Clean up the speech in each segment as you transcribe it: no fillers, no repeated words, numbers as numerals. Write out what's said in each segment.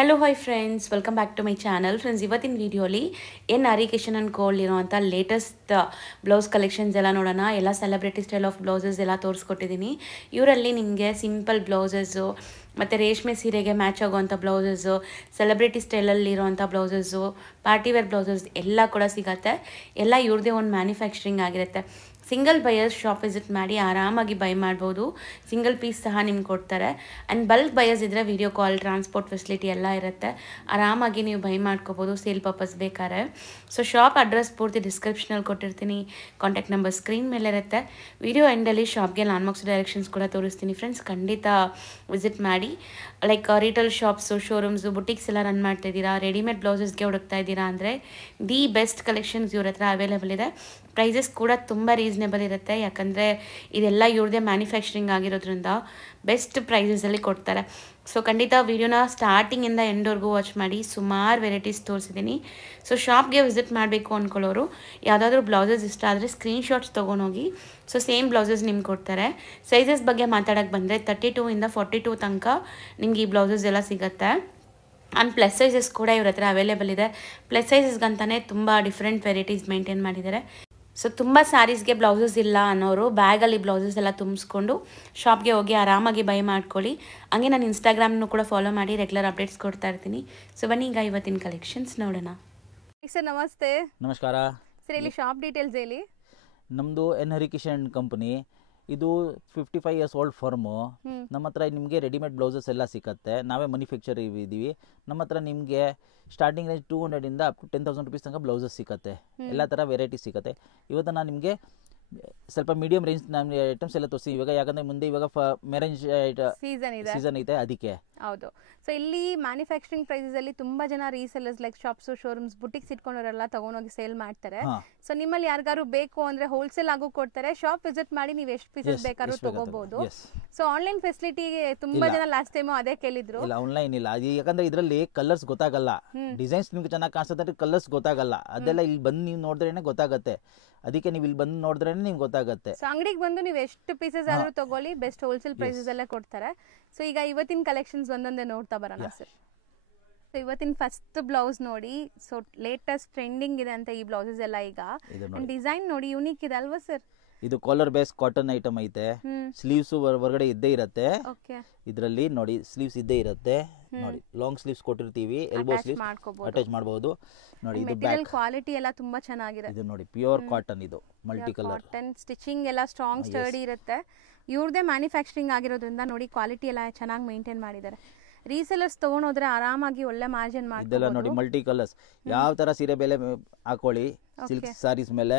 Hello hi friends, welcome back to my channel. Friends, ಇವತ್ತಿನ ವಿಡಿಯೋಲಿ ಎನ್ ಅರಿಕೇಶನ್ ಆ್ಯಂಡ್ ಕೋಲ್ಡ್ ಇರೋವಂಥ ಲೇಟೆಸ್ಟ್ ಬ್ಲೌಸ್ ಕಲೆಕ್ಷನ್ಸ್ ಎಲ್ಲ ನೋಡೋಣ. ಎಲ್ಲ ಸೆಲೆಬ್ರಿಟಿ ಸ್ಟೈಲ್ ಆಫ್ ಬ್ಲೌಸಸ್ ಎಲ್ಲ ತೋರಿಸ್ಕೊಟ್ಟಿದ್ದೀನಿ. ಇವರಲ್ಲಿ ನಿಮಗೆ ಸಿಂಪಲ್ ಬ್ಲೌಸಸ್ಸು ಮತ್ತು ರೇಷ್ಮೆ ಸೀರೆಗೆ ಮ್ಯಾಚ್ ಆಗುವಂಥ ಬ್ಲೌಸಸ್ಸು, ಸೆಲೆಬ್ರಿಟಿ ಸ್ಟೈಲಲ್ಲಿ ಇರೋವಂಥ ಬ್ಲೌಸಸ್ಸು, ಪಾರ್ಟಿವೇರ್ ಬ್ಲೌಸಸ್ ಎಲ್ಲ ಕೂಡ ಸಿಗುತ್ತೆ. ಎಲ್ಲ ಇವ್ರದ್ದೇ ಒಂದು ಮ್ಯಾನುಫ್ಯಾಕ್ಚರಿಂಗ್ ಆಗಿರುತ್ತೆ. ಸಿಂಗಲ್ ಬಯರ್ಸ್ ಶಾಪ್ ವಿಸಿಟ್ ಮಾಡಿ ಆರಾಮಾಗಿ ಬೈ ಮಾಡ್ಬೋದು. ಸಿಂಗಲ್ ಪೀಸ್ ಸಹ ನಿಮ್ಗೆ ಕೊಡ್ತಾರೆ. ಆ್ಯಂಡ್ ಬಲ್ಕ್ ಬಯರ್ಸ್ ಇದ್ದರೆ ವಿಡಿಯೋ ಕಾಲ್, ಟ್ರಾನ್ಸ್ಪೋರ್ಟ್ ಫೆಸಿಲಿಟಿ ಎಲ್ಲ ಇರುತ್ತೆ. ಆರಾಮಾಗಿ ನೀವು ಬೈ ಮಾಡ್ಕೋಬೋದು ಸೇಲ್ ಪರ್ಪಸ್ ಬೇಕಾದ್ರೆ. ಸೊ ಶಾಪ್ ಅಡ್ರೆಸ್ ಪೂರ್ತಿ ಡಿಸ್ಕ್ರಿಪ್ಷನಲ್ಲಿ ಕೊಟ್ಟಿರ್ತೀನಿ. ಕಾಂಟ್ಯಾಕ್ಟ್ ನಂಬರ್ ಸ್ಕ್ರೀನ್ ಮೇಲೆ ಇರುತ್ತೆ. ವಿಡಿಯೋ ಎಂಡಲ್ಲಿ ಶಾಪ್ಗೆ ಲ್ಯಾಂಡ್ಮಾರ್ಕ್ಸ್ ಡೈರೆಕ್ಷನ್ಸ್ ಕೂಡ ತೋರಿಸ್ತೀನಿ. ಫ್ರೆಂಡ್ಸ್, ಖಂಡಿತ ವಿಸಿಟ್ ಮಾಡಿ. Like retail shops, showrooms, boutiques ಎಲ್ಲ ರನ್ ಮಾಡ್ತಾಯಿದ್ದೀರಾ, ರೆಡಿಮೇಡ್ ಬ್ಲೌಸಸ್ಗೆ ಹುಡುಕ್ತಾ ಇದ್ದೀರಾ ಅಂದರೆ ದಿ ಬೆಸ್ಟ್ ಕಲೆಕ್ಷನ್ಸ್ ಇವ್ರ ಹತ್ರ ಅವೈಲೇಬಲ್ ಇದೆ. ಪ್ರೈಸಸ್ ಕೂಡ ತುಂಬ ರೀಸನೇಬಲ್ ಇರುತ್ತೆ. ಯಾಕಂದರೆ ಇದೆಲ್ಲ ಇವ್ರದ್ದೇ ಮ್ಯಾನುಫ್ಯಾಕ್ಚರಿಂಗ್ ಆಗಿರೋದ್ರಿಂದ ಬೆಸ್ಟ್ ಪ್ರೈಸಸಲ್ಲಿ ಕೊಡ್ತಾರೆ. ಸೊ ಖಂಡಿತ ವೀಡಿಯೋನ ಸ್ಟಾರ್ಟಿಂಗಿಂದ ಎಂಡ್ವರೆಗೂ ವಾಚ್ ಮಾಡಿ. ಸುಮಾರು ವೆರೈಟೀಸ್ ತೋರಿಸಿದ್ದೀನಿ. ಸೊ ಶಾಪ್ಗೆ ವಿಸಿಟ್ ಮಾಡಬೇಕು ಅಂದ್ಕೊಳ್ಳೋರು ಯಾವುದಾದ್ರೂ ಬ್ಲೌಸಸ್ ಇಷ್ಟ ಆದರೆ ಸ್ಕ್ರೀನ್ಶಾಟ್ಸ್ ತೊಗೊಂಡೋಗಿ. ಸೊ ಸೇಮ್ ಬ್ಲೌಸಸ್ ನಿಮ್ಗೆ ಕೊಡ್ತಾರೆ. ಸೈಜಸ್ ಬಗ್ಗೆ ಮಾತಾಡೋಕ್ಕೆ ಬಂದರೆ 32 ಇಂದ 42 ತನಕ ನಿಮ್ಗೆ ಈ ಬ್ಲೌಸಸ್ ಎಲ್ಲ ಸಿಗುತ್ತೆ. ಆ್ಯಂಡ್ ಪ್ಲಸ್ ಸೈಜಸ್ ಕೂಡ ಇವ್ರ ಹತ್ರ ಅವೈಲೇಬಲ್ ಇದೆ. ಪ್ಲಸ್ ಸೈಜಸ್ಗಂತಲೇ ತುಂಬ ಡಿಫ್ರೆಂಟ್ ವೆರೈಟೀಸ್ ಮೇಂಟೈನ್ ಮಾಡಿದ್ದಾರೆ. ಸೊ ತುಂಬ ಸ್ಯಾರೀಸ್ಗೆ ಬ್ಲೌಸಸ್ ಇಲ್ಲ ಅನ್ನೋರು ಬ್ಯಾಗಲ್ಲಿ ಬ್ಲೌಸಸ್ ಎಲ್ಲ ತುಂಬಿಸ್ಕೊಂಡು ಶಾಪ್ಗೆ ಹೋಗಿ ಆರಾಮಾಗಿ ಬೈ ಮಾಡ್ಕೊಳ್ಳಿ. ಹಂಗೆ ನಾನು ಇನ್ಸ್ಟಾಗ್ರಾಮ್ನು ಕೂಡ ಫಾಲೋ ಮಾಡಿ ರೆಗ್ಯುಲರ್ ಅಪ್ಡೇಟ್ಸ್ ಕೊಡ್ತಾ ಇರ್ತೀನಿ. ಸೊ ಬನ್ನಿ ಈಗ ಇವತ್ತಿನ ಕಲೆಕ್ಷನ್ಸ್ ನೋಡೋಣ. ಸರ್ ನಮಸ್ತೆ. ನಮಸ್ಕಾರ ಸರ್, ಇಲ್ಲಿ ಶಾಪ್ ಡೀಟೇಲ್ಸ್ ಹೇಳಿ. ನಮ್ಮದು ಎನ್ ಹರಿಕಿಶನ್ ಕಂಪನಿ. ಇದು 55 ಇಯರ್ಸ್ ಓಲ್ಡ್ ಫರ್ಮು. ನಮ್ಮ ಹತ್ರ ನಿಮಗೆ ರೆಡಿಮೇಡ್ ಬ್ಲೌಸಸ್ ಎಲ್ಲ ಸಿಕ್ಕತ್ತೆ. ನಾವೇ ಮ್ಯಾನುಫ್ಯಾಕ್ಚರ್ ಇದ್ದೀವಿ. ನಮ್ಮ ಹತ್ರ ನಿಮಗೆ ಸ್ಟಾರ್ಟಿಂಗ್ ರೇಂಜ್ 200 ಇಂದ ಅಪ್ ಟು 10,000 ರುಪೀಸ್ ತನಕ ಬ್ಲೌಸಸ್ ಸಿಕ್ಕತ್ತೆ. ಎಲ್ಲ ಥರ ವೆರೈಟಿ ಸಿಕ್ಕತ್ತೆ. ಇವತ್ತು ನಾನು ನಿಮಗೆ ಸ್ವಲ್ಪ ಮೀಡಿಯಂ ರೇಂಜ್ ನಮಗೆ ಐಟಮ್ಸ್ ಎಲ್ಲ ತೋರಿಸಿ. ಇವಾಗ ಯಾಕಂದರೆ ಮುಂದೆ ಇವಾಗ ಮ್ಯಾರೇಜ್ ಸೀಸನ್ ಐತೆ, ಅದಕ್ಕೆ. ಹೌದು. ಸೊ ಇಲ್ಲಿ ಮ್ಯಾನುಫ್ಯಾಕ್ಚರಿಂಗ್ ಪ್ರೈಸಸ್ ಅಲ್ಲಿ ತುಂಬಾ ಜನ resellers like shops, showrooms, boutiques ಇಟ್ಕೊಂಡವರೆಲ್ಲ ತಗೊಂಡೋಗಿ ಸೇಲ್ ಮಾಡ್ತಾರೆ. ಸೊ ನಿಮ್ಮಲ್ಲಿ ಯಾರಿಗಾರು ಬೇಕು ಅಂದ್ರೆ ಹೋಲ್ಸೇಲ್ ಆಗು ಕೊಡ್ತಾರೆ. ಶಾಪ್ ವಿಸಿಟ್ ಮಾಡಿ ನೀವು ಎಷ್ಟು ಪೀಸಸ್ ಬೇಕಾದ್ರೂ ತಗೋಬಹುದು. ಸೊ ಆನ್ಲೈನ್ ಫೆಸಿಲಿಟಿ ತುಂಬಾ ಜನ ಲಾಸ್ಟ್ ಟೈಮ್ ಅದೇ ಕೇಳಿದ್ರು. ಇಲ್ಲ, ಆನ್ಲೈನ್ ಇಲ್ಲ. ಯಾಕಂದ್ರೆ ಇದರಲ್ಲಿ ಕಲರ್ಸ್ ಗೊತ್ತಾಗಲ್ಲ. ಡಿಸೈನ್ಸ್ ನಿಮ್ಗೆ ಚೆನ್ನಾಗಿ ಕಾಣಿಸುತ್ತೆ, ಕಲರ್ಸ್ ಗೊತ್ತಾಗಲ್ಲ. ಅದೆಲ್ಲ ಇಲ್ಲಿ ಬಂದು ನೀವು ನೋಡಿದ್ರೇನೆ ಗೊತ್ತಾಗುತ್ತೆ. ಅದಕ್ಕೆ ನೀವು ಇಲ್ಲಿ ಬಂದು ನೋಡಿದ್ರೇನೆ ನಿಮ್ಗೆ ಗೊತ್ತಾಗುತ್ತೆ. ಸೊ ಅಂಗಡಿಗೆ ಬಂದು ನೀವು ಎಷ್ಟು ಪೀಸಸ್ ಆದ್ರೂ ತಗೊಳ್ಳಿ, ಬೆಸ್ಟ್ ಹೋಲ್ಸೇಲ್ ಪ್ರೈಸಸ್ ಎಲ್ಲ ಕೊಡ್ತಾರೆ. ಸೊ ಈಗ ಇವತ್ತಿನ ಕಲೆಕ್ಷನ್ಸ್ ಒಂದೊಂದೇ ನೋಡ್ತಾ ಬರೋಣ ಸರ್. ಸೊ ಇವತ್ತಿನ ಫಸ್ಟ್ ಬ್ಲೌಸ್ ನೋಡಿ. ಸೊ ಲೇಟೆಸ್ಟ್ ಟ್ರೆಂಡಿಂಗ್ ಇದೆ ಅಂತ ಈ ಬ್ಲೌಸಸ್ ಎಲ್ಲ ಈಗ. ಡಿಸೈನ್ ನೋಡಿ, ಯೂನಿಕ್ ಇದೆ ಅಲ್ವಾ ಸರ್? ಇದು ಕಾಲರ್ ಬೇಸ್ ಕಾಟನ್ ಐಟಮ್ ಐತೆ. ಸ್ಲೀವ್ಸ್ ಹೊರಗಡೆ ಇದ್ದೇ ಇರುತ್ತೆ. ಇದರಲ್ಲಿ ನೋಡಿ ಸ್ಲೀವ್ಸ್ ಇದ್ದೇ ಇರುತ್ತೆ. ನೋಡಿ ಲಾಂಗ್ ಸ್ಲೀವ್ಸ್ ಕೊಟ್ಟಿರ್ತೀವಿ. ಎಲ್ಬೋ ಸ್ಲೀವ್ಸ್ ಅಟ್ಯಾಚ್ ಮಾಡಬಹುದು. ನೋಡಿ ಇದು ಬ್ಯಾಕ್ ಕ್ವಾಲಿಟಿ ಎಲ್ಲ ತುಂಬಾ ಚೆನ್ನಾಗಿದೆ. ಇದು ನೋಡಿ ಪ್ಯೂರ್ ಕಾಟನ್. ಇದು ಮಲ್ಟಿ ಕಲರ್ ಕಾಟನ್. ಸ್ಟಿಚಿಂಗ್ ಎಲ್ಲ ಸ್ಟ್ರಾಂಗ್ ಸ್ಟರ್ಡಿ ಇರುತ್ತೆ. ಇವ್ರದೇ ಮ್ಯಾನುಫ್ಯಾಕ್ಚರಿಂಗ್ ಆಗಿರೋದ್ರಿಂದ ನೋಡಿ ಕ್ವಾಲಿಟಿ ಎಲ್ಲ ಚೆನ್ನಾಗಿ ಮೇಂಟೈನ್ ಮಾಡಿದ್ದಾರೆ. ರೀಸೆಲರ್ಸ್ ತಗೊಂಡೋದ್ರೆ ಆರಾಮಾಗಿ ಒಳ್ಳೆ ಮಾರ್ಜಿನ್ ಮಾಡ್ತಾರೆ. ಇದೆಲ್ಲ ನೋಡಿ ಮಲ್ಟಿ ಕಲರ್ಸ್. ಯಾವ ತರ ಸೀರೆ ಬೆಲೆ ಹಾಕೊಳ್ಳಿ ಸಿಲ್ಕ್ ಸಾರೀಸ್ ಮೇಲೆ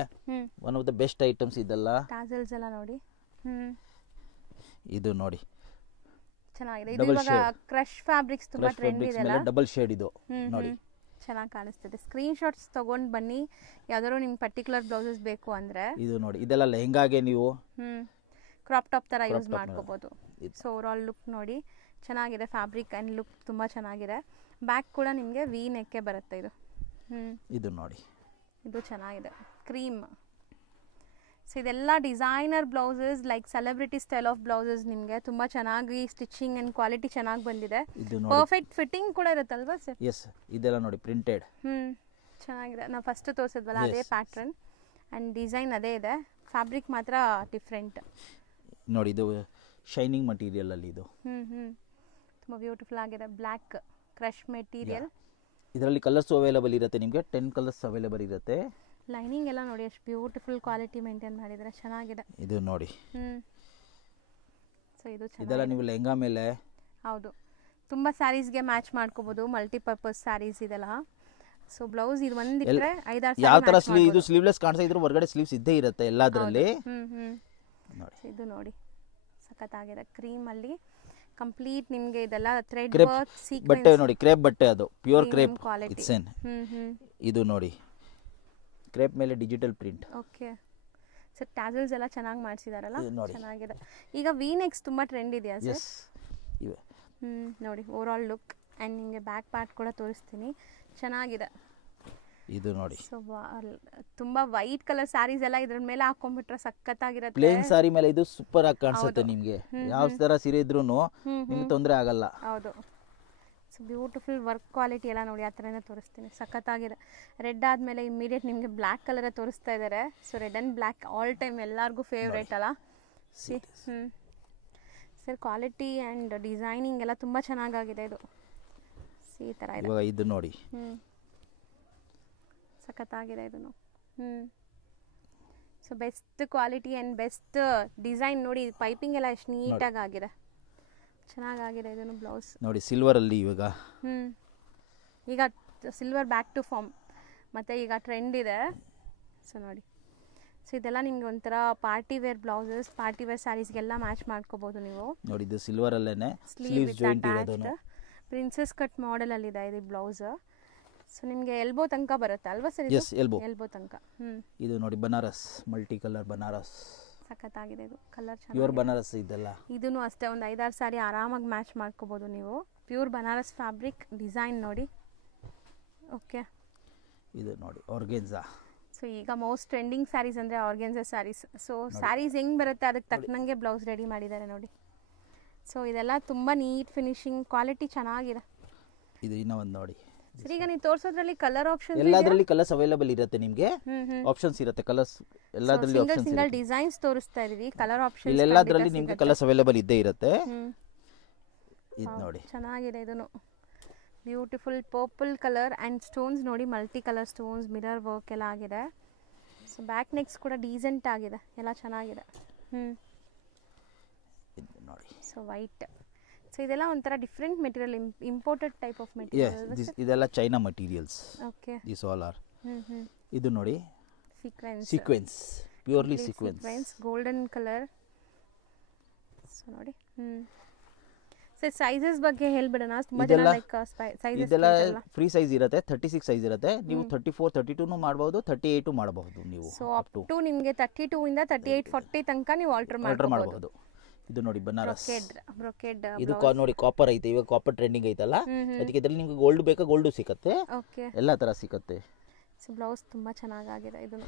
one of the best items ಇದೆಲ್ಲ. ಟಾಸಲ್ಸ್ ಎಲ್ಲ ನೋಡಿ. ಇದು ನೋಡಿ ಚೆನ್ನಾಗಿದೆ. ಇದು ಇವಾಗ ಕ್ರಶ್ ಫ್ಯಾಬ್ರಿಕ್ಸ್ ತುಂಬಾ ಟ್ರೆಂಡ್ ಇದೆ ಅಲ್ಲ. ಡಬಲ್ ಶೇಡ್ ಇದು ನೋಡಿ, ಚೆನ್ನಾಗಿ ಕಾಣಿಸ್ತಿದೆ. ಸ್ಕ್ರೀನ್ ಶಾಟ್ಸ್ ತಗೊಂಡ್ ಬನ್ನಿ ಯಾವ್ದಾದ್ರು ನಿಮ್ಗೆ ಪರ್ಟಿಕ್ಯುಲರ್ ಬ್ಲೌಸಸ್ ಬೇಕು ಅಂದ್ರೆ. ಇದು ನೋಡಿ, ಇದೆಲ್ಲ ಲೆಹಂಗಾಗೆ ನೀವು ಕ್ರಾಪ್ ಟಾಪ್ ತರ ಯೂಸ್ ಮಾಡ್ಕೋಬಹುದು. ಸೊ ಓವರ್ ಆಲ್ ಲುಕ್ ನೋಡಿ ಚೆನ್ನಾಗಿದೆ. ಫ್ಯಾಬ್ರಿಕ್ ಅಂಡ್ ಲುಕ್ ತುಂಬಾ ಚೆನ್ನಾಗಿದೆ. ಬ್ಯಾಕ್ ಕೂಡ ನಿಮಗೆ ವಿ ನೆಕ್ ಬರುತ್ತೆ. ಇದು ಇದು ನೋಡಿ, ಇದು ಚೆನ್ನಾಗಿದೆ. ಕ್ರೀಮ್. ಸೊ ಇದೆಲ್ಲ designer blouses like celebrity style of blouses. ನಿಮಗೆ ತುಂಬಾ ಚೆನ್ನಾಗಿ ಸ್ಟಿಚಿಂಗ್ ಅಂಡ್ ಕ್ವಾಲಿಟಿ ಚೆನ್ನಾಗಿ ಬಂದಿದೆ. ಪರ್ಫೆಕ್ಟ್ ಫಿಟ್ಟಿಂಗ್ ಕೂಡ ಇರುತ್ತಲ್ವಾ ಸರ್? ಎಸ್, ಇದೆಲ್ಲ ನೋಡಿ ಪ್ರಿಂಟೆಡ್. ಚೆನ್ನಾಗಿದೆ. ನಾವು ಫಸ್ಟ್ ತೋರಿಸಿದ್ವಲ್ಲ ಅದೇ ಪ್ಯಾಟರ್ನ್ ಅಂಡ್ ಡಿಸೈನ್ ಅದೇ ಇದೆ. ಫ್ಯಾಬ್ರಿಕ್ ಮಾತ್ರ ಡಿಫ್ರೆಂಟ್ ನೋಡಿ. ಇದು ಶೈನಿಂಗ್ ಮಟೀರಿಯಲ್ ಅಲ್ಲಿ. ಇದು ತುಂಬಾ ಬ್ಯೂಟಿಫುಲ್ ಆಗಿದೆ. Black crush material. ಇದರಲ್ಲಿ ಕಲರ್ಸ್ ಅವೈಲೇಬಲ್ ಇರುತ್ತೆ. ನಿಮಗೆ 10 ಕಲರ್ಸ್ ಅವೈಲೇಬಲ್ ಇರುತ್ತೆ. ಲೈನಿಂಗ್ ಎಲ್ಲ ನೋಡಿ ಎಷ್ಟು ಬ್ಯೂಟಿಫುಲ್ ಕ್ವಾಲಿಟಿ ಮೇಂಟೈನ್ ಮಾಡಿದ್ರೆ ಚೆನ್ನಾಗಿದೆ. ಇದು ನೋಡಿ. ಸೊ ಇದು ಇದೆಲ್ಲ ನೀವು ಲೆಹಂಗಾ ಮೇಲೆ. ಹೌದು, ತುಂಬಾ ಸ್ಯಾರೀಸ್ಗೆ ಮ್ಯಾಚ್ ಮಾಡ್ಕೋಬಹುದು. ಮಲ್ಟಿಪರ್ಪಸ್ ಸ್ಯಾರೀಸ್ ಇದೆಲ್ಲ. ಸೊ ಬ್ಲೌಸ್ ಇದು ಒಂದಿಟ್ರೆ 5-6 ಯಾವ ತರ ಇದು ಸ್ಲೀವ್ಲೆಸ್ ಕಾಣಿಸ್ತಾ ಇದ್ರು, ಹೊರಗಡೆ ಸ್ಲೀವ್ಸ್ ಇದ್ದೇ ಇರುತ್ತೆ ಎಲ್ಲದರಲ್ಲಿ. ನೋಡಿ ಇದು ನೋಡಿ ಸಖತ್ತಾಗಿದೆ. ಕ್ರೀಮ್ ಅಲ್ಲಿ ಕಂಪ್ಲೀಟ್ ನಿಮಗೆ ಇದೆಲ್ಲ ಥ್ರೆಡ್ ವರ್ಕ್ ಸೀಕ್ವೆನ್ಸ್ ಬಟ್ಟೆ ನೋಡಿ. ಕ್ರೇಪ್ ಬಟ್ಟೆ, ಅದು ಪ್ಯೂರ್ ಕ್ರೇಪ್ ಕ್ವಾಲಿಟಿ. ಇದು ನೋಡಿ ಕ್ರೇಪ್ ಮೇಲೆ digital print. Okay sir, tassels ಎಲ್ಲ ಚೆನ್ನಾಗಿ ಮಾಡಿಸಿದಾರಲ್ಲ, ಚೆನ್ನಾಗಿದೆ. ಈಗ ವಿ ನೆಕ್ಸ್ ತುಂಬಾ ಟ್ರೆಂಡ್ ಇದೆಯಾ ಸರ್? ನೋಡಿ ಓವರ್ ಆಲ್ ಲುಕ್ ಅಂಡ್ ನಿಮಗೆ ಬ್ಯಾಕ್ ಪಾರ್ಟ್ ಕೂಡ ತೋರಿಸ್ತೀನಿ. ಚೆನ್ನಾಗಿದೆ. ಇದು ನೋಡಿ. ಸೊ ತುಂಬಾ ವೈಟ್ ಕಲರ್ ಸ್ಯಾರೀಸ್ ಎಲ್ಲ ಇದ್ರ ಮೇಲೆ ಹಾಕೊಂಡ್ಬಿಟ್ರೆ ಸಖತ್ತಾಗಿರುತ್ತೆ. ಪ್ಲೇನ್ ಸಾರಿ ಮೇಲೆ ಇದು ಸೂಪರ್ ಆಗಿ ಕಾಣಿಸುತ್ತೆ ನಿಮಗೆ. ಯಾವ ತರ ಸೀರೆ ಇದ್ರೂನು ನಿಮಗೆ ತೊಂದರೆ ಆಗಲ್ಲ. ಹೌದು. ಸೊ ಬ್ಯೂಟಿಫುಲ್ ವರ್ಕ್ ಕ್ವಾಲಿಟಿ ಎಲ್ಲ ನೋಡಿ ಆ ಥರನೇ ತೋರಿಸ್ತೀನಿ. ಸಖತ್ತಾಗಿದೆ. ರೆಡ್ ಆದಮೇಲೆ ಇಮ್ಮಿಡಿಯೇಟ್ ನಿಮಗೆ ಬ್ಲ್ಯಾಕ್ ಕಲರೇ ತೋರಿಸ್ತಾ ಇದ್ದಾರೆ. So red and black all time ಎಲ್ಲರಿಗೂ ಫೇವ್ರೇಟ್ ಅಲ್ಲ. ಸರ್ ಕ್ವಾಲಿಟಿ ಆ್ಯಂಡ್ ಡಿಸೈನಿಂಗ್ ಎಲ್ಲ ತುಂಬ ಚೆನ್ನಾಗಾಗಿದೆ ಇದು. ಈ ಥರ ಇದೆ ಇದು ನೋಡಿ. ಸಖತ್ತಾಗಿದೆ ಇದನ್ನು. So best quality and best design ನೋಡಿ. ಪೈಪಿಂಗ್ ಎಲ್ಲ ಎಷ್ಟು ನೀಟಾಗಿ ಆಗಿದೆ, ಚೆನ್ನಾಗಾಗಿದೆ ಇದನ್ನು ಬ್ಲೌಸ್ ನೋಡಿ. ಸಿಲ್ವರಲ್ಲಿ ಇವಾಗ ಈಗ ಸಿಲ್ವರ್ ಬ್ಯಾಕ್ ಟು ಫಾರ್ಮ್ ಮತ್ತು ಈಗ ಟ್ರೆಂಡ್ ಇದೆ. ಸೊ ನೋಡಿ, ಸೊ ಇದೆಲ್ಲ ನಿಮ್ಗೆ ಒಂಥರ party wear blouses, party wear ಸ್ಯಾರೀಸ್ಗೆಲ್ಲ ಮ್ಯಾಚ್ ಮಾಡ್ಕೋಬೋದು ನೀವು. ನೋಡಿ ಇದು ಸಿಲ್ವರಲ್ಲೇ ಸ್ಲೀವ್ಸ್ ಜಾಯಿಂಟ್ ಇರೋದು, ಪ್ರಿನ್ಸಸ್ ಕಟ್ ಮಾಡೆಲಲ್ಲಿದೆ ಇದು ಬ್ಲೌಸ್. ಸೊ ನಿಮಗೆ ಎಲ್ಬೋ ತನಕ ಬರುತ್ತೆ ಅಲ್ವಾ ಸರ್? ಎಸ್, ಎಲ್ಬೋ ತನಕ. ಇದು ನೋಡಿ ಬನಾರಸ್, ಮಲ್ಟಿ ಕಲರ್ ಬನಾರಸ್. ಸಖತ್ತಾಗಿದೆ ಇದು, ಕಲರ್ ಚೆನ್ನಾಗಿದೆ. ಪ್ಯೂರ್ ಬನಾರಸ್ ಇದೆಲ್ಲ. ಇದೂ ಅಷ್ಟೇ ಒಂದು 5-6 ಸಾರಿ ಆರಾಮಾಗಿ ಮ್ಯಾಚ್ ಮಾಡ್ಕೋಬೋದು ನೀವು. ಪ್ಯೂರ್ ಬನಾರಸ್ ಫ್ಯಾಬ್ರಿಕ್, ಡಿಸೈನ್ ನೋಡಿ. ಓಕೆ, ಇದು ನೋಡಿ ಆರ್ಗೆನ್ಜಾ. ಸೊ ಈಗ ಮೋಸ್ಟ್ ಟ್ರೆಂಡಿಂಗ್ ಸ್ಯಾರೀಸ್ ಅಂದರೆ ಆರ್ಗೆನ್ಜಾ ಸ್ಯಾರೀಸ್. ಸೊ ಸ್ಯಾರೀಸ್ ಹೆಂಗೆ ಬರುತ್ತೆ ಅದಕ್ಕೆ ತಕ್ಕನಂಗೆ ಬ್ಲೌಸ್ ರೆಡಿ ಮಾಡಿದ್ದಾರೆ ನೋಡಿ. ಸೊ ಇದೆಲ್ಲ ತುಂಬ ನೀಟ್ ಫಿನಿಶಿಂಗ್, ಕ್ವಾಲಿಟಿ ಚೆನ್ನಾಗಿದೆ. ಇದು ಇನ್ನೂ ಒಂದು ನೋಡಿ. ಸರ್ ಈಗ ನೀವು ತೋರಿಸೋದ್ರಲ್ಲಿ ಕಲರ್ ಆಪ್ಷನ್ ಎಲ್ಲದರಲ್ಲಿ ಕಲರ್ಸ್ ಅವೈಲೇಬಲ್ ಇರುತ್ತೆ ನಿಮಗೆ. ಆಪ್ಷನ್ಸ್ ಇರುತ್ತೆ, ಕಲರ್ಸ್ ಎಲ್ಲದರಲ್ಲಿ ಆಪ್ಷನ್ಸ್ ಸಿಂಗಲ್ ಡಿಸೈನ್ಸ್ ತೋರಿಸ್ತಾ ಇದೀವಿ. ಕಲರ್ ಆಪ್ಷನ್ ಎಲ್ಲದರಲ್ಲಿ ನಿಮಗೆ ಕಲರ್ಸ್ ಅವೈಲೇಬಲ್ ಇದ್ದೇ ಇರುತ್ತೆ. ಇದು ನೋಡಿ ಚೆನ್ನಾಗಿದೆ ಇದನ್ನು. Beautiful purple colour and stones ನೋಡಿ, multi colour stones, mirror work ಎಲ್ಲ ಆಗಿದೆ. ಸೊ ಬ್ಯಾಕ್ ನೆಕ್ಸ್ ಕೂಡ ಡೀಸೆಂಟ್ ಆಗಿದೆ, ಎಲ್ಲ ಚೆನ್ನಾಗಿದೆ. ನೋಡಿ. So white. ಸೊ ಇದೆಲ್ಲ ಒಂಥರ different material, imported type of material. ಇದೆಲ್ಲ China materials. Okay, this all are. ಇದು ನೋಡಿ sequins, purely sequins, golden colour. So ನೋಡಿ. ಸರ್ ಸೈಜಸ್ ಬಗ್ಗೆ ಹೇಳ್ಬಿಡೋಣ. ತುಂಬಾ ಜನ ಲೈಕ್ ಸೈಜಸ್ ಇದೆಲ್ಲ ಫ್ರೀ ಸೈಜ್ ಇರುತ್ತೆ, 36 ಸೈಜ್ ಇರುತ್ತೆ. ನೀವು 34, 32 ಮಾಡಬಹುದು, 38 ಮಾಡಬಹುದು ನೀವು. ಸೊ ಅಪ್ ಟು ನಿಮಗೆ 32 ಇಂದ 38, 40 ತನಕ ನೀವು ಆಲ್ಟರ್ ಮಾಡಬಹುದು. ಇದು ನೋಡಿ ಬನಾರಸ್ ಬ್ರೊಕೇಡ್. ಇದು ನೋಡಿ ಕಾಪರ್ ಐತೆ, ಇವಾಗ ಕಾಪರ್ ಟ್ರೆಂಡಿಂಗ್ ಐತಲ್ಲ, ಅದಕ್ಕೆ ಇದರಲ್ಲಿ ನಿಮಗೆ ಗೋಲ್ಡ್ ಬೇಕಾ ಗೋಲ್ಡ್ ಸಿಗುತ್ತೆ, ಓಕೆ, ಎಲ್ಲ ತರ ಸಿಗುತ್ತೆ. ಸೊ ಬ್ಲೌಸ್ ತುಂಬಾ ಚೆನ್ನಾಗಿದೆ ಇದು.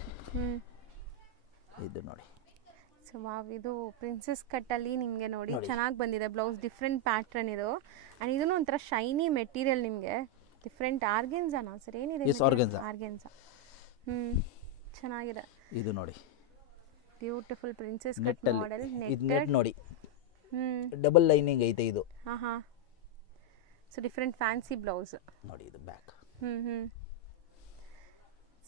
ಇದು ನೋಡಿ. ಸೊ ವಾವ್, ಇದು ಪ್ರಿನ್ಸಸ್ ಕಟ್ ಅಲ್ಲಿ ನಿಮಗೆ ನೋಡಿ ಚೆನ್ನಾಗಿ ಬಂದಿದೆ ಬ್ಲೌಸ್. ಡಿಫ್ರೆಂಟ್ ಪ್ಯಾಟರ್ನ್ ಇದು. ಅಂಡ್ ಇದನ್ನು ಒಂಥರ ಶೈನಿ ಮೆಟೀರಿಯಲ್, ನಿಮಗೆ ಡಿಫ್ರೆಂಟ್ ಆರ್ಗೆನ್ಜಾನಾ ಸರ್? ಏನಿದೆ? ಆರ್ಗೆನ್ಜಾ. ಚೆನ್ನಾಗಿದೆ ಇದು ನೋಡಿ. Beautiful princess cut model. Net ನೋಡಿ, ಡಬಲ್ ಲೈನಿಂಗ್ ಐತೆ ಇದು. ಸೊ ಡಿಫ್ರೆಂಟ್ ಫ್ಯಾನ್ಸಿ ಬ್ಲೌಸ್ ನೋಡಿ. ಇದು ಬ್ಯಾಕ್.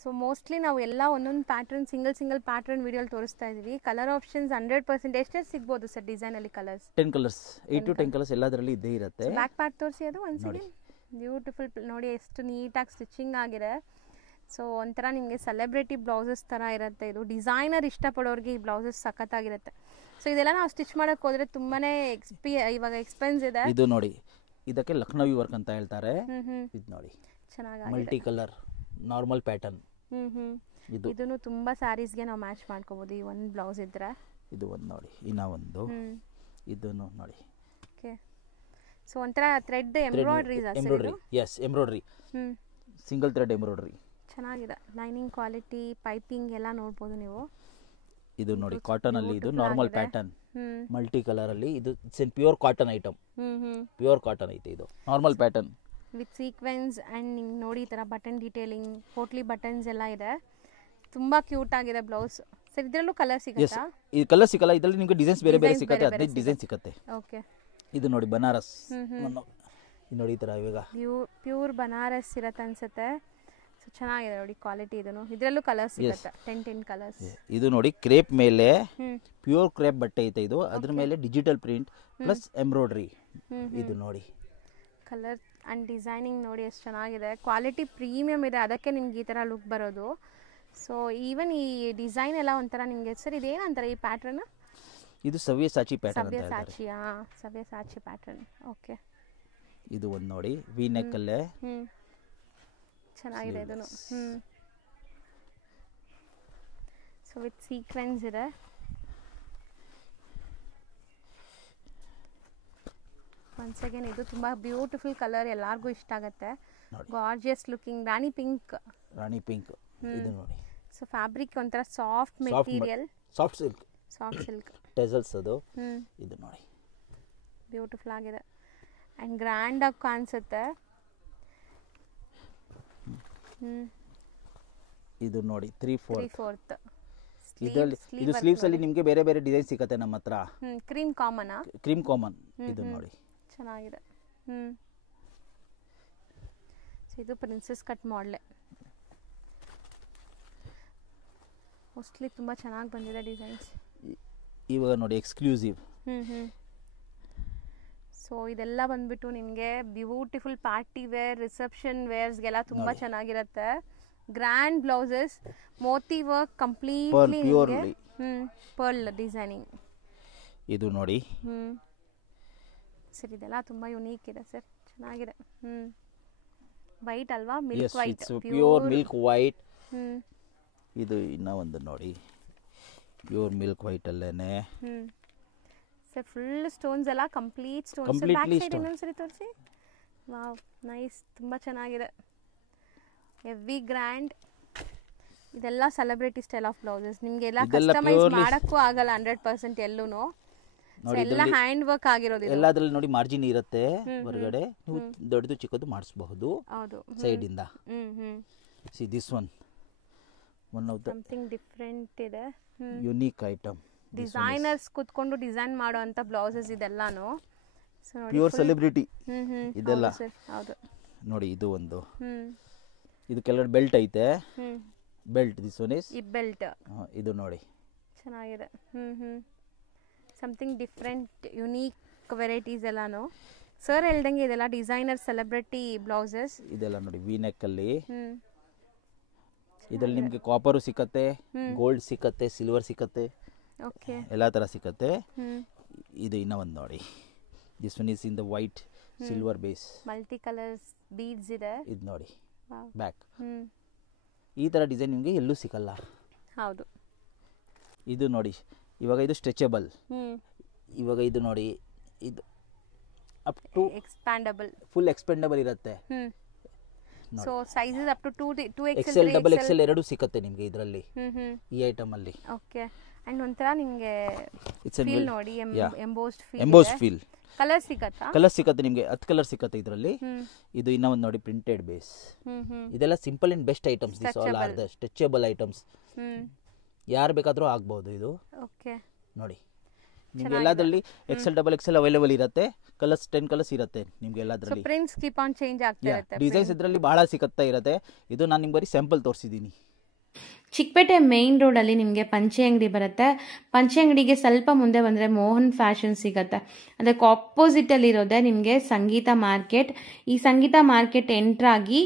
ಸೊ ಮೋಸ್ಟ್ಲಿ ನಾವು ಎಲ್ಲ ಒಂದೊಂದು ಪ್ಯಾಟರ್ನ್, ಸಿಂಗಲ್ ಪ್ಯಾಟರ್ನ್ ವಿಡಿಯೋಲಿ ತೋರಿಸ್ತಾ ಇದೀವಿ. ಕಲರ್ ಆಪ್ಷನ್ಸ್ 100% ಎಷ್ಟೇ ಸಿಗ್ಬೋದು ಸರ್ ಡಿಸೈನ್ ಅಲ್ಲಿ? ಕಲರ್ಸ್ 10 ಕಲರ್ಸ್, 8 to 10 ಕಲರ್ಸ್ ಎಲ್ಲದರಲ್ಲಿ ಇದ್ದೇ ಇರುತ್ತೆ. ಬ್ಯಾಕ್ ಪಾರ್ಟ್ ತೋರಿಸಿ ಅದು ಒಂದ್ಸರಿ. ಬ್ಯೂಟಿಫುಲ್ ನೋಡಿ, ಎಷ್ಟು ನೀಟಾಗಿ ಸ್ಟಿಚಿಂಗ್ ಆಗಿದೆ. ಸೊ ಒಂಥರ ನಿಮಗೆ ಸೆಲೆಬ್ರಿಟಿ ಬ್ಲೌಸಸ್ ಥರ ಇರುತ್ತೆ ಇದು. ಡಿಸೈನರ್ ಇಷ್ಟಪಡೋರಿಗೆ ಈ ಬ್ಲೌಸಸ್ ಸಖತ್ತಾಗಿರುತ್ತೆ. ಸೊ ಇದೆಲ್ಲ ನಾವು ಸ್ಟಿಚ್ ಮಾಡೋಕೆ ಹೋದರೆ ತುಂಬಾ ಇವಾಗ ಎಕ್ಸ್ಪೆನ್ಸ್ ಇದೆ. ಇದು ನೋಡಿ, ಇದಕ್ಕೆ ಲಕ್ನವಿ ವರ್ಕ್ ಅಂತ ಹೇಳ್ತಾರೆ. ಇದು ನೋಡಿ ಚೆನ್ನಾಗಿ ಮಲ್ಟಿ ಕಲರ್ ನಾರ್ಮಲ್ ಪ್ಯಾಟರ್ನ್. ಇದನ್ನು ತುಂಬಾ ಸ್ಯಾರೀಸ್ಗೆ ನಾವು ಮ್ಯಾಚ್ ಮಾಡ್ಕೋಬಹುದು ಈ ಒಂದು ಬ್ಲೌಸ್ ಇದ್ರೆ. ಇದು ಒಂದು ನೋಡಿ, ಇನ್ನ ಒಂದು ಇದನ್ನು ನೋಡಿ. ಓಕೆ, ಸೊ ಒಂಥರ thread embroidery. Yes, embroidery, single thread embroidery. ಚೆನ್ನಾಗಿದೆ. ಲೈನಿಂಗ್ ಕ್ವಾಲಿಟಿ, ಪೈಪಿಂಗ್ ಎಲ್ಲ ನೋಡ್ಬೋದು ನೀವು. ಇದು ನೋಡಿ ಕಾಟನ್ ಅಲ್ಲಿ, ಇದು ನಾರ್ಮಲ್ ಪ್ಯಾಟರ್ನ್, ಮಲ್ಟಿ ಕಲರ್ ಅಲ್ಲಿ. ಇದು pure cotton item, pure cotton ಐತೆ. ಇದು normal pattern with sequence and ನಿಮ್ಗೆ ನೋಡಿ ಈ ಥರ ಬಟನ್ ಡೀಟೇಲಿಂಗ್, ಪೋಟ್ಲಿ ಬಟನ್ಸ್ ಎಲ್ಲ ಇದೆ. ತುಂಬ ಕ್ಯೂಟ್ ಆಗಿದೆ ಬ್ಲೌಸ್. ಸರ್ ಇದರಲ್ಲೂ ಕಲರ್ ಸಿಗುತ್ತಾ? ಈ ಕಲರ್ ಸಿಗಲ್ಲ, ಇದರಲ್ಲಿ ನಿಮಗೆ ಡಿಸೈನ್ಸ್ ಬೇರೆ ಬೇರೆ ಸಿಗುತ್ತೆ, 15 ಡಿಸೈನ್ ಸಿಗುತ್ತೆ. ಓಕೆ, ಇದು ನೋಡಿ ಬನಾರಸ್. ಇದು ನೋಡಿ ಈ ಥರ ಇವಾಗ ಪ್ಯೂರ್ ಬನಾರಸ್ ಇರತ್ತೆ ಅನ್ಸುತ್ತೆ. ಸೊ ಚೆನ್ನಾಗಿದೆ ನೋಡಿ ಕ್ವಾಲಿಟಿ. ಇದರಲ್ಲೂ ಕಲರ್ ಸಿಗುತ್ತೆ, 10 ಕಲರ್ಸ್. ಇದು ನೋಡಿ ಕ್ರೇಪ್ ಮೇಲೆ, ಪ್ಯೂರ್ ಕ್ರೇಪ್ ಬಟ್ಟೆ ಐತೆ ಇದು. ಅದ್ರ ಮೇಲೆ ಡಿಜಿಟಲ್ ಪ್ರಿಂಟ್ ಪ್ಲಸ್ ಎಂಬ್ರಾಯ್ಡರಿ. ಇದು ನೋಡಿ ಕಲರ್ ಆ್ಯಂಡ್ ಡಿಸೈನಿಂಗ್ ನೋಡಿ ಎಷ್ಟು ಚೆನ್ನಾಗಿದೆ. ಕ್ವಾಲಿಟಿ ಪ್ರೀಮಿಯಮ್ ಇದೆ, ಅದಕ್ಕೆ ನಿಮ್ಗೆ ಈ ಥರ ಲುಕ್ ಬರೋದು. ಸೊ ಈವನ್ ಈ ಡಿಸೈನ್ ಎಲ್ಲ ಒಂಥರ ನಿಮಗೆ ಸರ್ ಇದೇನಂತಾರೆ ಈ ಪ್ಯಾಟರ್ನ್? ಇದು ಸವ್ಯಸಾಚಿ ಪ್ಯಾಟರ್ನ್. ಸವ್ಯಸಾಚಿ ಪ್ಯಾಟರ್ನ್. ಓಕೆ, ಇದು ಒಂದು ನೋಡಿ ವಿ ನೆಕ್ ಅಲ್ಲೇ ಚೆನ್ನಾಗಿದೆ ಇದನ್ನು. ಸೊ ವಿತ್ ಸೀಕ್ವೆನ್ಸ್ ಇದೆ. ಒನ್ಸ್ ಅಗೇನ್ ಇದು ತುಂಬಾ ಬ್ಯೂಟಿಫುಲ್ ಕಲರ್, ಎಲ್ಲರಿಗೂ ಇಷ್ಟ ಆಗುತ್ತೆ. ಗಾರ್ಜಿಯಸ್ ಲುಕಿಂಗ್ ರಾಣಿ ಪಿಂಕ್. ಇದು ನೋಡಿ. ಸೊ ಫ್ಯಾಬ್ರಿಕ್ ಒಂಥರ soft material, soft silk tassels ಅದು. ಇದು ನೋಡಿ ಬ್ಯೂಟಿಫುಲ್ ಆಗಿದೆ. ಆ್ಯಂಡ್ ಗ್ರ್ಯಾಂಡಾಗಿ ಕಾಣಿಸುತ್ತೆ. ಇದು ನೋಡಿ 3/4 ಇದರಲ್ಲಿ ಇದು ಸ್ಲೀವ್ಸ್ ಅಲ್ಲಿ ನಿಮಗೆ ಬೇರೆ ಬೇರೆ ಡಿಸೈನ್ ಸಿಗುತ್ತೆ ನಮ್ಮ ಹತ್ರ. ಕ್ರೀಮ್ ಕಾಮನಾ? Cream common. ಇದು ನೋಡಿ ಚೆನ್ನಾಗಿದೆ. ಇದು ಪ್ರಿನ್ಸೆಸ್ ಕಟ್ ಮಾಡಲೆ. ಮೋಸ್ಟ್ಲಿ ತುಂಬ ಚೆನ್ನಾಗಿ ಬಂದಿದೆ ಡಿಸೈನ್ಸ್. ಇವಾಗ ನೋಡಿ ಎಕ್ಸ್ಕ್ಲೂಸಿವ್. ಸೊ ಇದೆಲ್ಲ ಬಂದ್ಬಿಟ್ಟು ನಿಮಗೆ ಬ್ಯೂಟಿಫುಲ್ ಪಾರ್ಟಿ ವೇರ್, ರಿಸೆಪ್ಷನ್ ವೇರ್ಸ್ಗೆಲ್ಲ ತುಂಬ ಚೆನ್ನಾಗಿರುತ್ತೆ. Grand blouses, Moti work completely pearl designing. ಇದು ನೋಡಿ ಸರ್ ಇದೆಲ್ಲ ತುಂಬ ಯುನೀಕ್ ಇದೆ ಸರ್, ಚೆನ್ನಾಗಿದೆ. ವೈಟ್ ಅಲ್ವಾ? Milk white, pure milk white. ಇದು ಇನ್ನ ಒಂದು ನೋಡಿ ಪ್ಯೂರ್ ಮಿಲ್ಕ್ ವೈಟ್ ಅಲ್ಲೇನೆ. ಸರ್ ಫುಲ್ ಸ್ಟೋನ್ಸ್ ಎಲ್ಲ ಕಂಪ್ಲೀಟ್ ಸ್ಟೋನ್ಸ್. ಬ್ಯಾಕ್ ಸೈಡ್ ಇನ್ನೊಂದ್ಸರಿ ತೋರಿಸಿ. ವಾವ್, ನೈಸ್, ತುಂಬ ಚೆನ್ನಾಗಿದೆ. Heavy grand. ಇದೆಲ್ಲ ಸೆಲೆಬ್ರಿಟಿ ಸ್ಟೈಲ್ ಆಫ್ ಬ್ಲೌಸಸ್. ನಿಮಗೆಲ್ಲ ಕಸ್ಟಮೈಸ್ ಮಾಡೋಕ್ಕೂ ಆಗಲ್ಲ 100% ಎಲ್ಲೂ. ಎಲ್ಲ ಹ್ಯಾಂಡ್ ವರ್ಕ್ ಆಗಿರೋದು. ಎಲ್ಲಾದ್ರಲ್ಲಿ ನೋಡಿ ಮಾರ್ಜಿನ್ ಇರುತ್ತೆ ಹೊರಗಡೆ, ನೀವು ದೊಡ್ಡದು ಚಿಕ್ಕದು ಮಾಡಿಸಬಹುದು ಸೈಡ್ ಇಂದ. See this one of the something different ಇದೆ, ಯುನೀಕ್ ಐಟಮ್. ಡಿಸೈನರ್ಸ್ ಕೂತ್ಕೊಂಡು ಡಿಸೈನ್ ಮಾಡುವಂತ ಬ್ಲೌಸಸ್ ಇದೆಲ್ಲಾನು. ಪ್ಯೂರ್ ಸೆಲೆಬ್ರಿಟಿ ಇದೆಲ್ಲ. ಹೌದು ನೋಡಿ ಇದು ಒಂದು. ಇದು ಕೆಳಗಡೆ ಬೆಲ್ಟ್ ಐತೆ, ಬೆಲ್ಟ್. ದಿಸ್ ಒನ್ ಇಸ್ ಈ ಬೆಲ್ಟ್. ಇದು ನೋಡಿ ಚೆನ್ನಾಗಿದೆ. ಸಮಥಿಂಗ್ ಡಿಫ್ರೆಂಟ್ ಯುನೀಕ್ ವೆರೈಟೀಸ್ ಎಲ್ಲಾನು. ಸರ್ ಹೇಳ್ದಂಗೆ ಇದೆಲ್ಲ ಡಿಸೈನರ್ ಸೆಲೆಬ್ರಿಟಿ ಬ್ಲೌಸಸ್. ಇದೆಲ್ಲ ನೋಡಿ ವಿ ನೆಕ್ ಅಲ್ಲಿ. ಇದರಲ್ಲಿ ನಿಮಗೆ ಕಾಪರು ಸಿಕ್ಕತ್ತೆ, ಗೋಲ್ಡ್ ಸಿಕ್ಕತ್ತೆ, ಸಿಲ್ವರ್ ಸಿಕ್ಕತ್ತೆ, ಎಲ್ಲ ತರ ಸಿಕ್ಕತ್ತೆ. ಇದು ಇನ್ನ ಒಂದು ನೋಡಿ, this one is in the white silver base, multi colours beads ಇದೆ. ಇದು ನೋಡಿ ಬ್ಯಾಕ್. ಈ ತರ ಡಿಸೈನ್ ನಿಮಗೆ ಎಲ್ಲೂ ಸಿಕ್ಕಲ್ಲ. ಹೌದು. ಇದು ನೋಡಿ, ಇವಾಗ ಇದು ಸ್ಟ್ರೆಚಬಲ್. ಇವಾಗ ಇದು ನೋಡಿ, ಇದು up to expandable, full expendable ಇರುತ್ತೆ. So sizes up to 2XL, XL, XXL ಎರಡು ಸಿಗುತ್ತೆ ನಿಮಗೆ ಇದರಲ್ಲಿ, ಈ ಐಟಮ್ ಅಲ್ಲಿ. ಓಕೆ. ಅಂಡ್ ಒಂಥರ ನಿಮಗೆ ಫೀಲ್ ನೋಡಿ, ಎಂಬೋಸ್ಡ್ ಫೀಲ್. ಕಲರ್ ಸಿಕ್ಕತ್ತಾ? ಕಲರ್ ಸಿಕ್ಕತ್ತೆ ನಿಮಗೆ, 10 ಕಲರ್ ಸಿಕ್ಕತ್ತೆ ಇದರಲ್ಲಿ. ಇದು ಇನ್ನ ಒಂದು ನೋಡಿ ಪ್ರಿಂಟೆಡ್ ಬೇಸ್. ಇದೆಲ್ಲ simple and best items. This all are the stretchable items. ಯಾರು ಬೇಕಾದರೂ ಆಗ್ಬಹುದು ಇದು. ಓಕೆ. ನೋಡಿ ನಿಮಗೆ ಎಲ್ಲದರಲ್ಲಿ XL, XXL ಅವೈಲೇಬಲ್ ಇರುತ್ತೆ. ಕಲರ್ಸ್ 10 ಕಲರ್ಸ್ ಇರುತ್ತೆ ನಿಮಗೆ ಎಲ್ಲದರಲ್ಲಿ. ಪ್ರಿಂಟ್ಸ್ ಕೀಪ್ ಆನ್ ಚೇಂಜ್ ಆಗ್ತಾ ಇರುತ್ತೆ. ಡಿಸೈನ್ಸ್ ಇದರಲ್ಲಿ ಬಹಳ ಸಿಕ್ಕತ್ತಾ ಇರುತ್ತೆ. ಇದು ನಾನು ನಿಮಗೆ ಬರೀ ಸ್ಯಾಂಪಲ್ ತೋರಿಸಿದ್ದೀನಿ. ಚಿಕ್ಕಪೇಟೆ ಮೇನ್ ರೋಡಲ್ಲಿ ನಿಮಗೆ ಪಂಚೆ ಅಂಗಡಿ ಬರುತ್ತೆ. ಪಂಚೆ ಅಂಗಡಿಗೆ ಸ್ವಲ್ಪ ಮುಂದೆ ಬಂದರೆ ಮೋಹನ್ ಫ್ಯಾಷನ್ ಸಿಗುತ್ತೆ. ಅದಕ್ಕೆ ಆಪೋಸಿಟಲ್ಲಿ ಇರೋದೇ ನಿಮಗೆ ಸಂಗೀತ ಮಾರ್ಕೆಟ್. ಈ ಸಂಗೀತ ಮಾರ್ಕೆಟ್ ಎಂಟ್ರಾಗಿ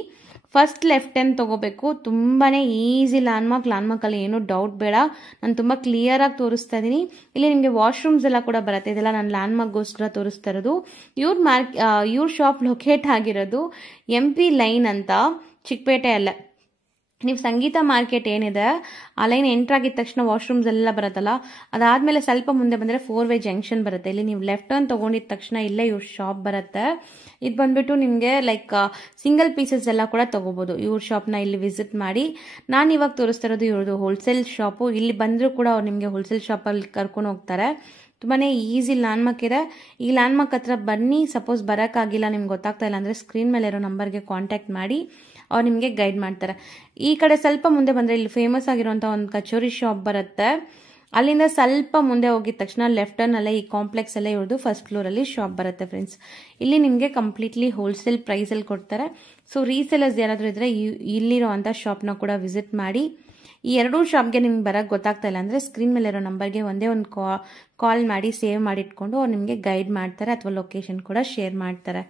ಫಸ್ಟ್ ಲೆಫ್ಟ್ ಟರ್ನ್ ತಗೋಬೇಕು. ತುಂಬಾ ಈಸಿ ಲ್ಯಾಂಡ್ಮಾರ್ಕಲ್ಲಿ ಏನೂ ಡೌಟ್ ಬೇಡ. ನಾನು ತುಂಬ ಕ್ಲಿಯರಾಗಿ ತೋರಿಸ್ತಾ ಇದ್ದೀನಿ. ಇಲ್ಲಿ ನಿಮಗೆ ವಾಶ್ರೂಮ್ಸ್ ಎಲ್ಲ ಕೂಡ ಬರುತ್ತೆ. ಇದೆಲ್ಲ ನಾನು ಲ್ಯಾಂಡ್ಮಾರ್ಕ್ಗೋಸ್ಕರ ತೋರಿಸ್ತಾ ಇರೋದು. ಇವ್ರ ಶಾಪ್ ಲೊಕೇಟ್ ಆಗಿರೋದು MP ಲೈನ್ ಅಂತ, ಚಿಕ್ಕಪೇಟೆಯಲ್ಲೇ. ನೀವು ಸಂಗೀತ ಮಾರ್ಕೆಟ್ ಏನಿದೆ ಆ ಲೈನ್ ಎಂಟರ್ ಆಗಿದ ತಕ್ಷಣ ವಾಶ್ರೂಮ್ಸ್ ಎಲ್ಲ ಬರುತ್ತಲ್ಲ, ಅದಾದ್ಮೇಲೆ ಸ್ವಲ್ಪ ಮುಂದೆ ಬಂದರೆ 4-ವೇ ಜಂಕ್ಷನ್ ಬರುತ್ತೆ. ಇಲ್ಲಿ ನೀವು ಲೆಫ್ಟ್ ಟರ್ನ್ ತಗೊಂಡಿದ ತಕ್ಷಣ ಇಲ್ಲೇ ಇವ್ರ ಶಾಪ್ ಬರುತ್ತೆ. ಇದು ಬಂದ್ಬಿಟ್ಟು ನಿಮಗೆ ಲೈಕ್ ಸಿಂಗಲ್ ಪೀಸಸ್ ಎಲ್ಲ ಕೂಡ ತಗೋಬಹುದು. ಇವ್ರ ಶಾಪ್ನ ಇಲ್ಲಿ ವಿಸಿಟ್ ಮಾಡಿ. ನಾನು ಇವಾಗ ತೋರಿಸ್ತಾ ಇರೋದು ಇವ್ರದ್ದು ಹೋಲ್ಸೇಲ್ ಶಾಪು. ಇಲ್ಲಿ ಬಂದರೂ ಕೂಡ ಅವ್ರು ನಿಮಗೆ ಹೋಲ್ಸೇಲ್ ಶಾಪಲ್ಲಿ ಕರ್ಕೊಂಡು ಹೋಗ್ತಾರೆ. ತುಂಬಾ ಈಸಿ ಲ್ಯಾಂಡ್ಮಾರ್ಕ್ ಇದೆ. ಈ ಲ್ಯಾಂಡ್ಮಾರ್ಕ್ ಹತ್ರ ಬನ್ನಿ. ಸಪೋಸ್ ಬರೋಕ್ಕಾಗಿಲ್ಲ, ನಿಮ್ಗೆ ಗೊತ್ತಾಗ್ತಾ ಇಲ್ಲ ಅಂದರೆ ಸ್ಕ್ರೀನ್ ಮೇಲೆ ಇರೋ ನಂಬರ್ಗೆ ಕಾಂಟ್ಯಾಕ್ಟ್ ಮಾಡಿ, ಅವ್ರು ನಿಮಗೆ ಗೈಡ್ ಮಾಡ್ತಾರೆ. ಈ ಕಡೆ ಸ್ವಲ್ಪ ಮುಂದೆ ಬಂದರೆ ಇಲ್ಲಿ ಫೇಮಸ್ ಆಗಿರುವಂಥ ಒಂದು ಕಚೋರಿ ಶಾಪ್ ಬರುತ್ತೆ. ಅಲ್ಲಿಂದ ಸ್ವಲ್ಪ ಮುಂದೆ ಹೋಗಿದ ತಕ್ಷಣ ಲೆಫ್ಟ್ ಟರ್ನ್ ಅಲ್ಲೇ ಈ ಕಾಂಪ್ಲೆಕ್ಸ್ ಅಲ್ಲೇ ಇವ್ರದ್ದು ಫಸ್ಟ್ ಫ್ಲೋರಲ್ಲಿ ಶಾಪ್ ಬರುತ್ತೆ ಫ್ರೆಂಡ್ಸ್. ಇಲ್ಲಿ ನಿಮಗೆ ಕಂಪ್ಲೀಟ್ಲಿ ಹೋಲ್ಸೇಲ್ ಪ್ರೈಸಲ್ಲಿ ಕೊಡ್ತಾರೆ. ಸೊ ರೀಸೇಲರ್ಸ್ ಯಾರಾದರೂ ಇದ್ರೆ ಇಲ್ಲಿರೋ ಅಂಥ ಶಾಪ್ನ ಕೂಡ ವಿಸಿಟ್ ಮಾಡಿ. ಈ ಎರಡೂ ಶಾಪ್ಗೆ ನಿಮ್ಗೆ ಬರೋಕ್ಕೆ ಗೊತ್ತಾಗ್ತಾ ಇಲ್ಲ ಅಂದರೆ ಸ್ಕ್ರೀನ್ ಮೇಲೆ ಇರೋ ನಂಬರ್ಗೆ ಒಂದೇ ಒಂದು ಕಾಲ್ ಮಾಡಿ ಸೇವ್ ಮಾಡಿ ಇಟ್ಕೊಂಡು ಅವ್ರು ನಿಮಗೆ ಗೈಡ್ ಮಾಡ್ತಾರೆ ಅಥವಾ ಲೊಕೇಶನ್ ಕೂಡ ಶೇರ್ ಮಾಡ್ತಾರೆ.